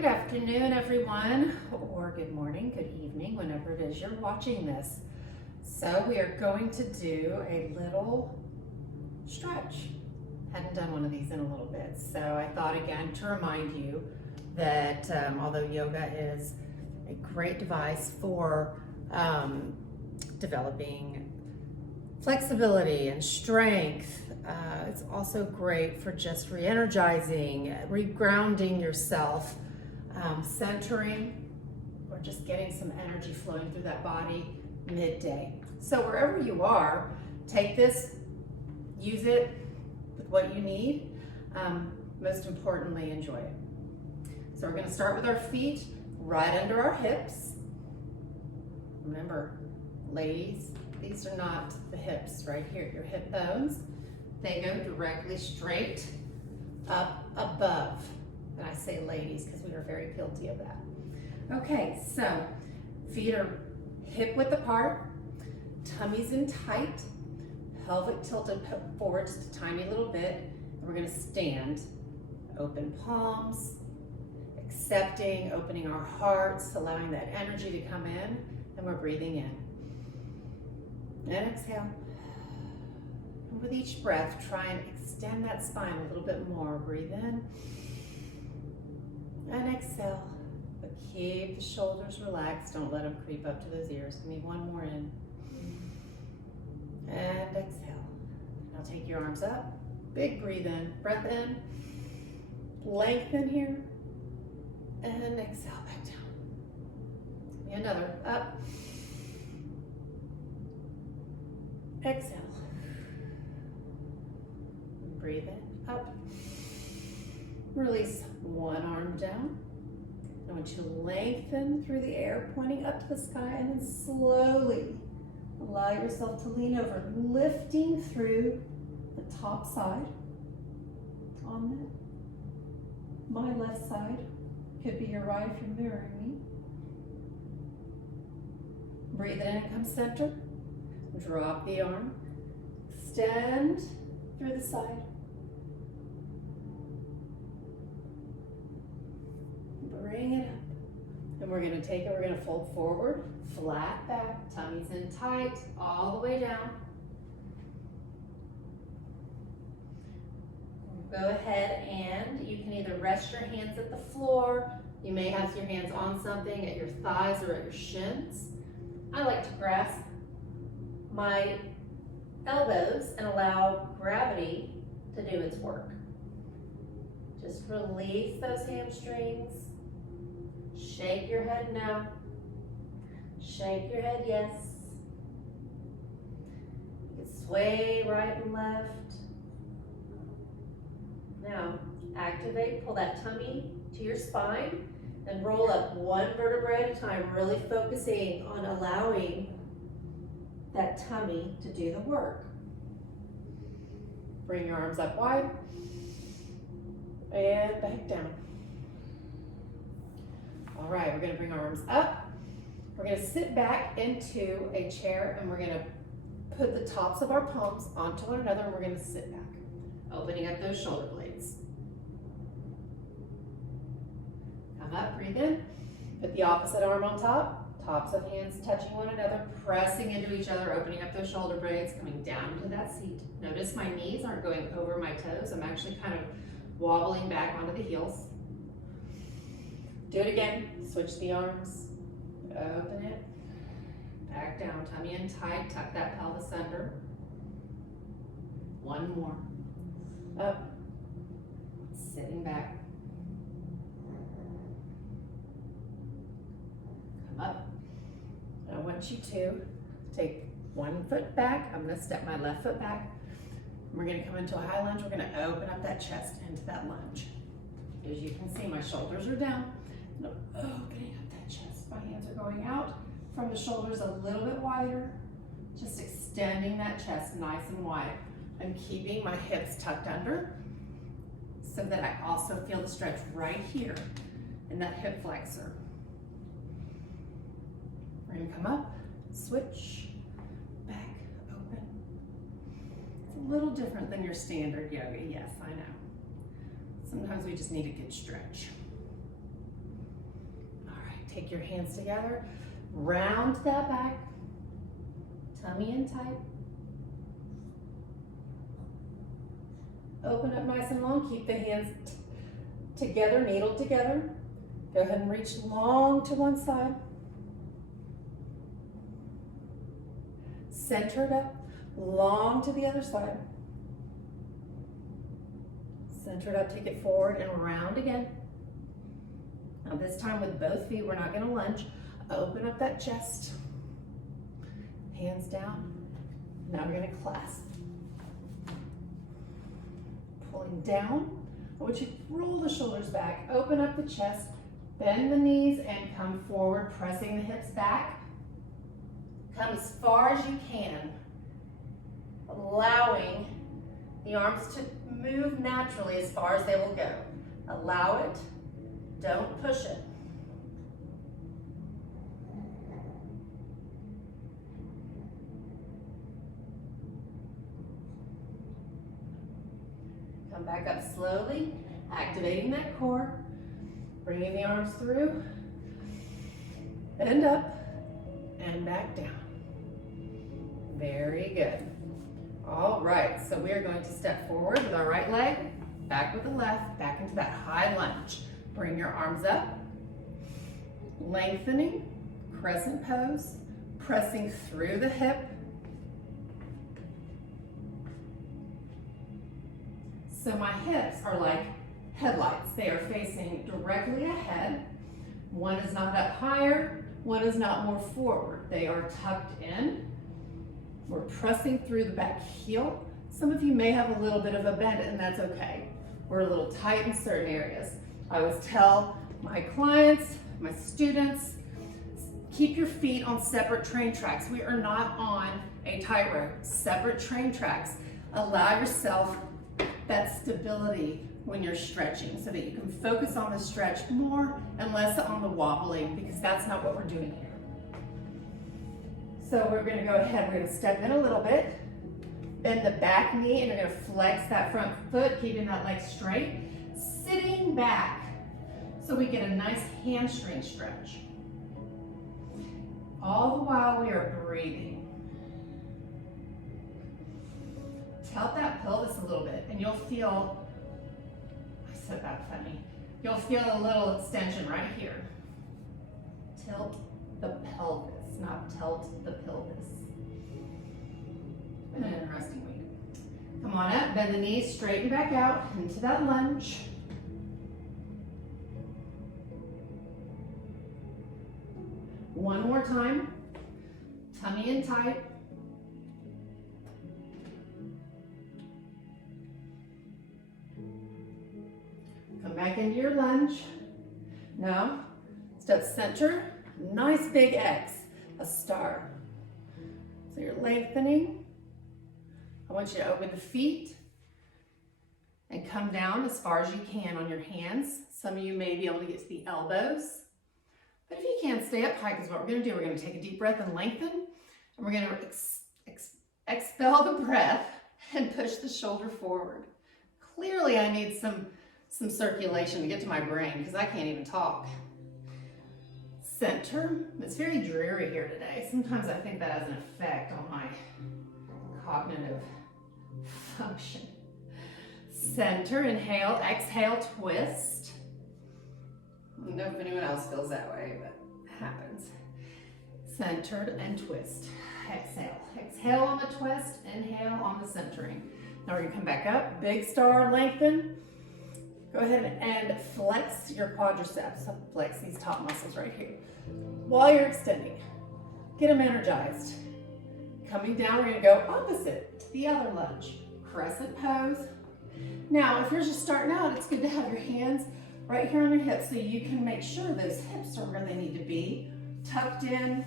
Good afternoon, everyone, or good morning, good evening, whenever it is you're watching this. So we are going to do a little stretch. Hadn't done one of these in a little bit, so I thought again to remind you that although yoga is a great device for developing flexibility and strength, it's also great for just re-energizing, re-grounding yourself, centering, or just getting some energy flowing through that body midday. So wherever you are, take this, use it with what you need. Most importantly, enjoy it. So we're going to start with our feet right under our hips. Remember, ladies, these are not the hips right here, your hip bones. They go directly straight up above. And I say ladies because we are very guilty of that. Okay, so feet are hip width apart, tummy's in tight, pelvic tilted forward just a tiny little bit. And we're going to stand, open palms, accepting, opening our hearts, allowing that energy to come in, and we're breathing in. And exhale. And with each breath, try and extend that spine a little bit more. Breathe in. And exhale. But keep the shoulders relaxed. Don't let them creep up to those ears. Give me one more in. And exhale. Now take your arms up. Big breathe in. Breath in. Lengthen here. And exhale back down. Give me another. Up. Exhale. Breathe in, up. Release one arm down. I want you to lengthen through the air, pointing up to the sky, and then slowly allow yourself to lean over, lifting through the top side on that. My left side could be your right if you're mirroring me. Breathe it in and come center. Drop the arm, extend through the side. Bring it up. And we're going to take it, we're going to fold forward, flat back, tummy's in tight, all the way down. Go ahead and you can either rest your hands at the floor, you may have your hands on something at your thighs or at your shins. I like to grasp my elbows and allow gravity to do its work. Just release those hamstrings. Shake your head no. Shake your head yes. You can sway right and left. Now, activate, pull that tummy to your spine and roll up one vertebra at a time, really focusing on allowing that tummy to do the work. Bring your arms up wide and back down. All right, we're going to bring our arms up. We're going to sit back into a chair and we're going to put the tops of our palms onto one another and we're going to sit back, opening up those shoulder blades. Come up, breathe in, put the opposite arm on top. Tops of hands touching one another, pressing into each other, opening up those shoulder blades, coming down into that seat. Notice my knees aren't going over my toes. I'm actually kind of wobbling back onto the heels. Do it again. Switch the arms. Open it. Back down. Tummy in tight. Tuck that pelvis under. One more. Up. Sitting back. Come up. I want you to take one foot back. I'm going to step my left foot back. We're going to come into a high lunge. We're going to open up that chest into that lunge. As you can see, my shoulders are down. And I'm opening up that chest. My hands are going out from the shoulders a little bit wider. Just extending that chest nice and wide. I'm keeping my hips tucked under so that I also feel the stretch right here in that hip flexor. We're going to come up, switch, back, open. It's a little different than your standard yoga, yes, I know. Sometimes we just need a good stretch. Take your hands together, round that back, tummy in tight. Open up nice and long, keep the hands together, needled together. Go ahead and reach long to one side. Centered up, long to the other side. Centered up, take it forward and round again. Now this time with both feet, we're not gonna lunge. Open up that chest. Hands down. Now we're gonna clasp. Pulling down. I want you to roll the shoulders back, open up the chest, bend the knees and come forward, pressing the hips back. Come as far as you can, allowing the arms to move naturally as far as they will go. Allow it, don't push it. Come back up slowly, activating that core, bringing the arms through, bend up, and back down. Very good. All right, so we are going to step forward with our right leg, back with the left, back into that high lunge. Bring your arms up, lengthening, crescent pose, pressing through the hip. So my hips are like headlights. They are facing directly ahead. One is not up higher, one is not more forward. They are tucked in. We're pressing through the back heel. Some of you may have a little bit of a bend, and that's okay. We're a little tight in certain areas. I always tell my clients, my students, keep your feet on separate train tracks. We are not on a tightrope, separate train tracks. Allow yourself that stability when you're stretching so that you can focus on the stretch more and less on the wobbling, because that's not what we're doing here. So we're gonna go ahead, we're gonna step in a little bit, bend the back knee, and you're gonna flex that front foot, keeping that leg straight, sitting back so we get a nice hamstring stretch. All the while we are breathing. Tilt that pelvis a little bit and you'll feel, I said that funny, you'll feel a little extension right here. Tilt the pelvis, not tilt the pelvis. It's been an interesting week. Come on up, bend the knees, straighten back out into that lunge. One more time, tummy in tight. Come back into your lunge. Now, step center, nice big X, a star. So you're lengthening. I want you to open the feet and come down as far as you can on your hands. Some of you may be able to get to the elbows. But if you can't, stay up high, because what we're going to do, we're going to take a deep breath and lengthen, and we're going to expel the breath and push the shoulder forward. Clearly, I need some circulation to get to my brain, because I can't even talk. Center. It's very dreary here today. Sometimes I think that has an effect on my cognitive function. Center, inhale, exhale, twist. I don't know if anyone else feels that way, but it happens. Centered and twist. Exhale. Exhale on the twist, inhale on the centering. Now we're gonna come back up, big star, lengthen. Go ahead and flex your quadriceps. Flex these top muscles right here. While you're extending, get them energized. Coming down, we're gonna go opposite to the other lunge. Crescent pose. Now, if you're just starting out, it's good to have your hands right here on your hips so you can make sure those hips are where they need to be, tucked in.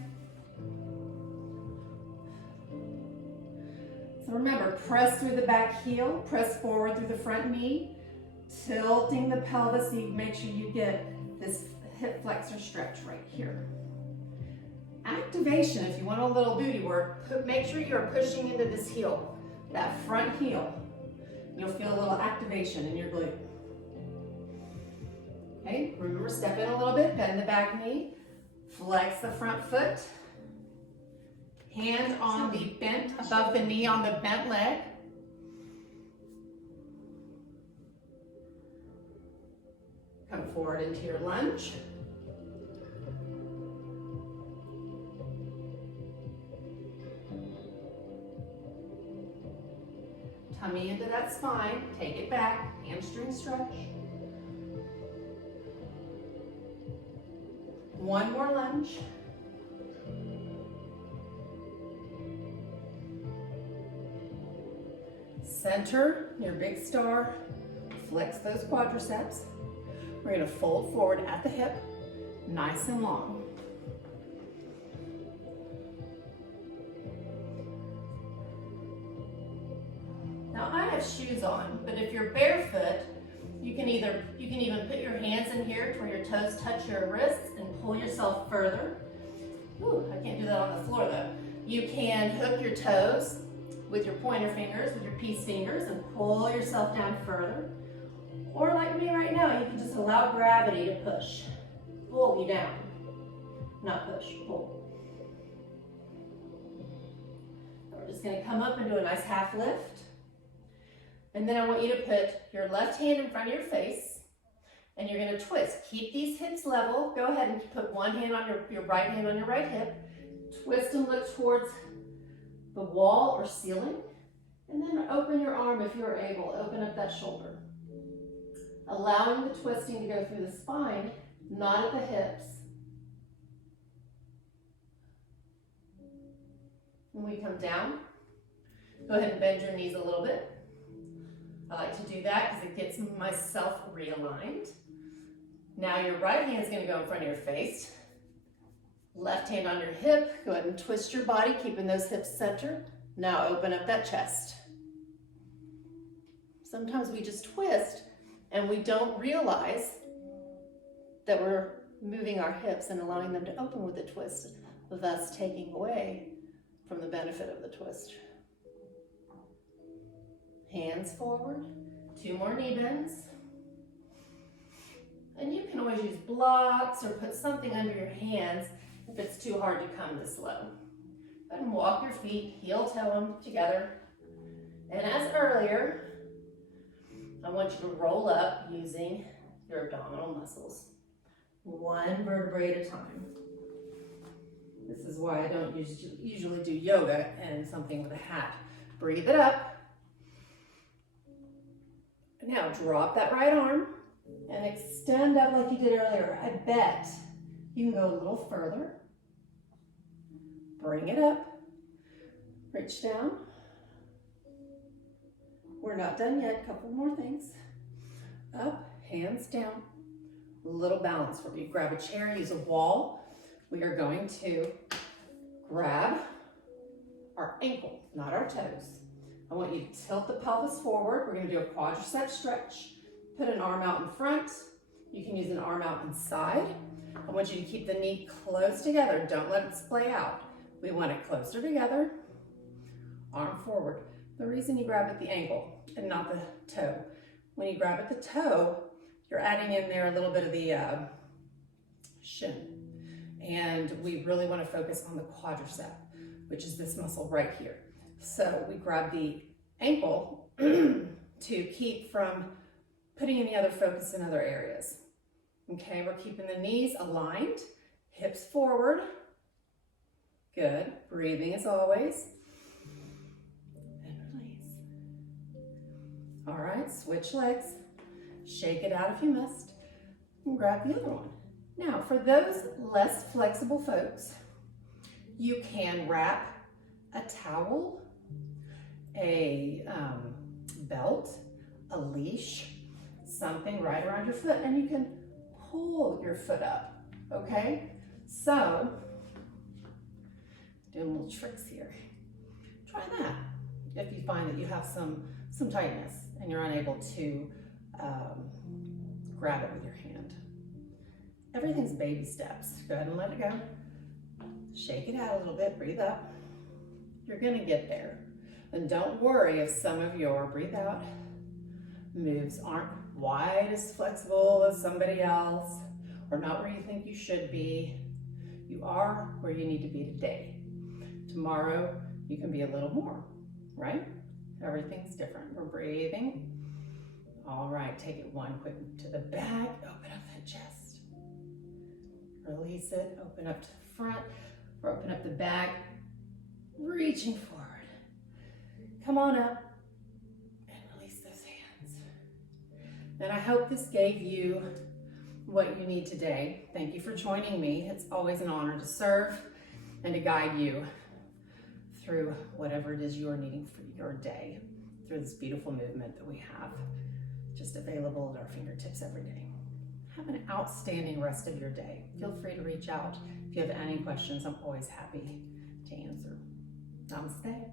So remember, press through the back heel, press forward through the front knee, tilting the pelvis so you make sure you get this hip flexor stretch right here. Activation, if you want a little booty work, make sure you're pushing into this heel, that front heel. You'll feel a little activation in your glute. Okay, remember, step in a little bit, bend the back knee, Flex the front foot. Hand on the bent, above the knee on the bent leg. Come forward into your lunge. Tummy into that spine, take it back, hamstring stretch. One more lunge. Center your big star, flex those quadriceps. We're gonna fold forward at the hip, nice and long. Now I have shoes on, but if you're barefoot, you can even put your hands in here to where your toes touch your wrists and pull yourself further. Ooh, I can't do that on the floor though. You can hook your toes with your pointer fingers, with your peace fingers, and pull yourself down further. Or like me right now, you can just allow gravity to pull you down. Not push, pull. We're just gonna come up and do a nice half lift. And then I want you to put your left hand in front of your face, and you're gonna twist. Keep these hips level. Go ahead and put one hand on your right hand on your right hip. Twist and look towards the wall or ceiling. And then open your arm if you're able. Open up that shoulder. Allowing the twisting to go through the spine, not at the hips. When we come down, go ahead and bend your knees a little bit. I like to do that because it gets myself realigned. Now your right hand is going to go in front of your face. Left hand on your hip. Go ahead and twist your body, keeping those hips centered. Now open up that chest. Sometimes we just twist and we don't realize that we're moving our hips and allowing them to open with the twist, thus taking away from the benefit of the twist. Hands forward, 2 more knee bends. And you can always use blocks or put something under your hands if it's too hard to come this low. Go ahead and walk your feet, heel toe them together. And as earlier, I want you to roll up using your abdominal muscles. 1 vertebrae at a time. This is why I don't usually do yoga and something with a hat. Breathe it up. Now drop that right arm and extend up like you did earlier. I bet you can go a little further. Bring it up. Reach down. We're not done yet. Couple more things. Up, hands down. A little balance for you. Grab a chair, use a wall. We are going to grab our ankle, not our toes. I want you to tilt the pelvis forward. We're going to do a quadricep stretch. Put an arm out in front. You can use an arm out inside. I want you to keep the knee close together. Don't let it splay out. We want it closer together. Arm forward. The reason you grab at the ankle and not the toe. When you grab at the toe, you're adding in there a little bit of the shin. And we really want to focus on the quadricep, which is this muscle right here. So we grab the ankle to keep from putting any other focus in other areas. Okay, we're keeping the knees aligned, hips forward. Good, breathing as always. And release. All right, switch legs. Shake it out if you must. And grab the other one. Now, for those less flexible folks, you can wrap a towel, a belt, a leash, something right around your foot, and you can pull your foot up, okay? So, doing little tricks here. Try that if you find that you have some tightness and you're unable to grab it with your hand. Everything's baby steps. Go ahead and let it go. Shake it out a little bit, breathe up. You're gonna get there. And don't worry if some of your, breathe out, moves aren't quite as flexible as somebody else, or not where you think you should be. You are where you need to be today. Tomorrow, you can be a little more, right? Everything's different. We're breathing. All right, take it one quick to the back. Open up that chest. Release it. Open up to the front. Or open up the back. Reaching forward. Come on up and release those hands. And I hope this gave you what you need today. Thank you for joining me. It's always an honor to serve and to guide you through whatever it is you are needing for your day, through this beautiful movement that we have just available at our fingertips every day. Have an outstanding rest of your day. Feel free to reach out if you have any questions. I'm always happy to answer. Namaste.